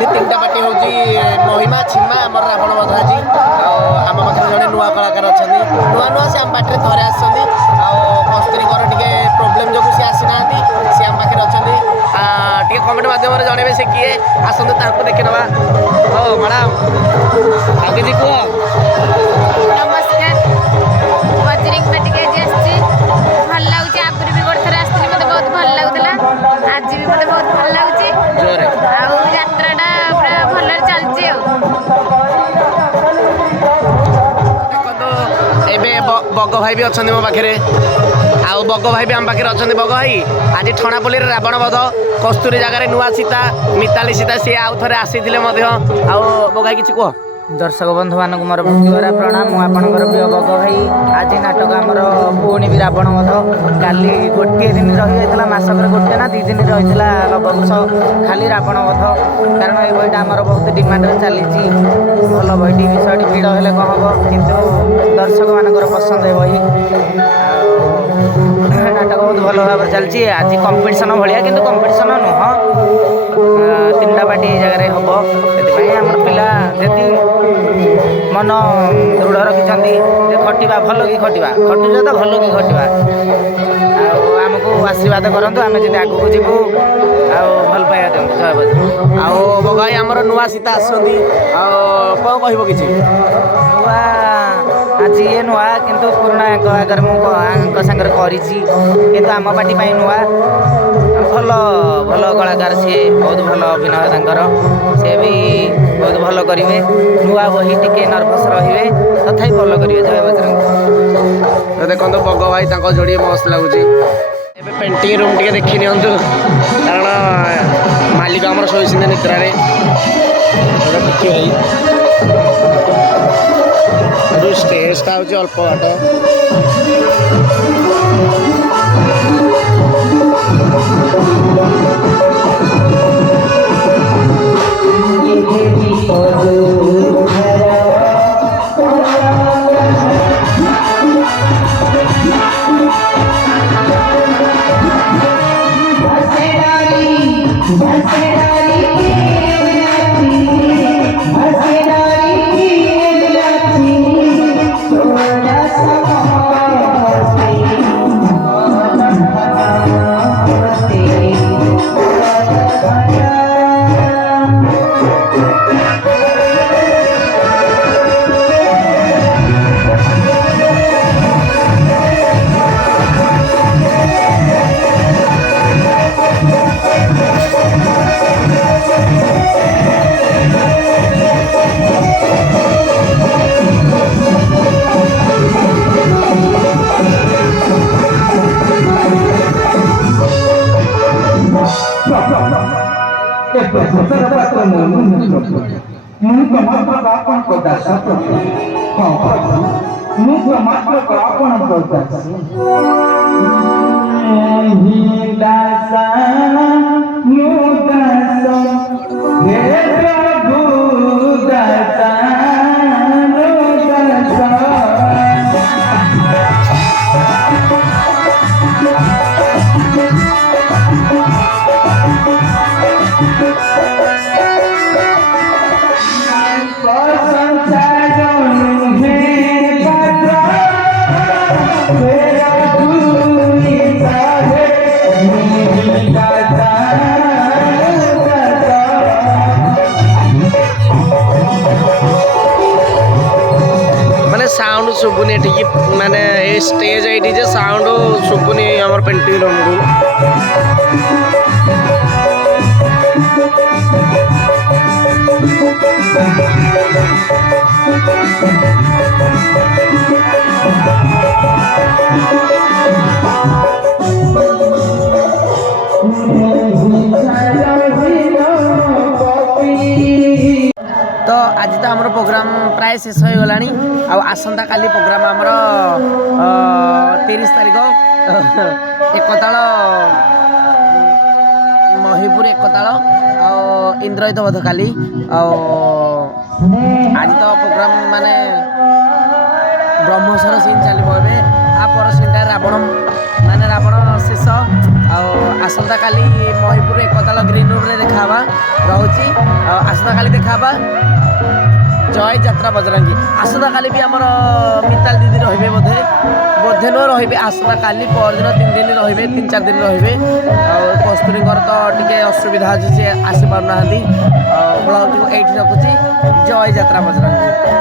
ये 3टा पार्टी हूँ महिमा छिमा आम रावण बध आज आम पाखे जड़े नुआ कलाकार अच्छा नुआ नुआ से आम पार्टी थे आसती कस्तूरी टे प्रोब्लेम जो सी आसी ना सी आम पाखे अच्छा टे कमेंट मध्यम जनइबे से किए आसतु देखी ना हाँ मैडम आ कि कह नमस्कार बजरंग पार्टी के आज भल लगुच आगुरी भी गोटे थर आसती मत बहुत भल लगुला आज भी मत बहुत भल लगुच जोरे यात्राटा पूरा भल चलती बग भाई भी अच्छा मो पाखे आउ बग भाई भी आम पाखे अच्छा बग भाई आज ठणापल्ली रावण बध कस्तूरी जगार नुआ सीता मिताली सीता सी आउ थे आसी बग भाई किसी कह दर्शक बंधु मानक मोर भक्तिभरा प्रणाम मु आपणकर प्रिय बग भाई आज नाटक आमर पुणी भी रावण बध काली गोटे दिन रही जाता मसकर गोटे ना 2 दिन रही नववर्ष खाली रावण बध कारण ये बईटा आमर बहुत डिमांड चली भल बईटी विषय भिड़ हेले कौन हम किंतु दर्शक मानकर पसंद है बही नाटक बहुत भल भाव चलती आज कंपिटिशन भाया कि कंपिटिशन नुह 3टा पार्टी जगह हम से आम पिला जी मन दृढ़ रखिंट खटिबा भल कि खटिबा खटुच तो भल कि खटिबा आमको आशीर्वाद करूँ आम जी आगू जीवु भल पाइबा दिखाँ जय बजरंग आओ बगाई आमर नुआ सीता आसती कौन कह कि नुआ आज ये नुआ किंतु पुराना आगे मुझे सागर कर आम पार्टी नुआ भल भल कलाकार सी बहुत भल अभिनय तांकर सी भी बहुत भल करेंगे नुआ बही टिके नर्भस रे तथा भल करेंगे जय बजरंग देखो बग भाई जोड़ी मस्त लगुच पेंटिंग रूम टे देखी नि कारण मालिक आमर शोसी निद्रारे स्टेजटा हूँ अल्प साउंड शुभुनि ठीक माने स्टेज ये साउंड शुभुनि आम पेंटिंग रूम तो आज तो आमर प्रोग्राम प्राय शेष हो गला आसंता काली प्रोग्राम आमर 30 तारिख एकताल महिपुर एकताल इंद्रजित बध काली आज तो प्रोग्राम माने ब्रह्मस्वर सीन चलो आ पर सीनटा रावण माने ରାବଣ ଶେଷ ଆଉ ଆସନ୍ତାକାଲି ମହିପୁର ଏକତାଳ ଗ୍ରୀନ୍ ରୁମ୍ରେ ଦେଖାହେବା ରହୁଛି ଆଉ ଆସନ୍ତାକାଲି ଦେଖାହେବା ଜୟ ଯାତ୍ରା ବଜରଙ୍ଗୀ ଆସନ୍ତାକାଲି ବି ଆମର ମିତାଲ ଦିଦି ରହିବେ ବୋଧେ ନୁହଁ ରହିବେ ଆସନ୍ତାକାଲି ପରଦିନ 3 ଦିନ ରହିବେ 3-4 ଦିନ ରହିବେ ଆଉ କସ୍ତୁରୀଙ୍କର ତ ଟିକେ ଅସୁବିଧା ଅଛି ସେ ଆସିପାରୁନାହାନ୍ତି ବ୍ଲଗ୍ଟିକୁ ଏଇଠି ରଖୁଛି ଜୟ ଯାତ୍ରା ବଜରଙ୍ଗୀ।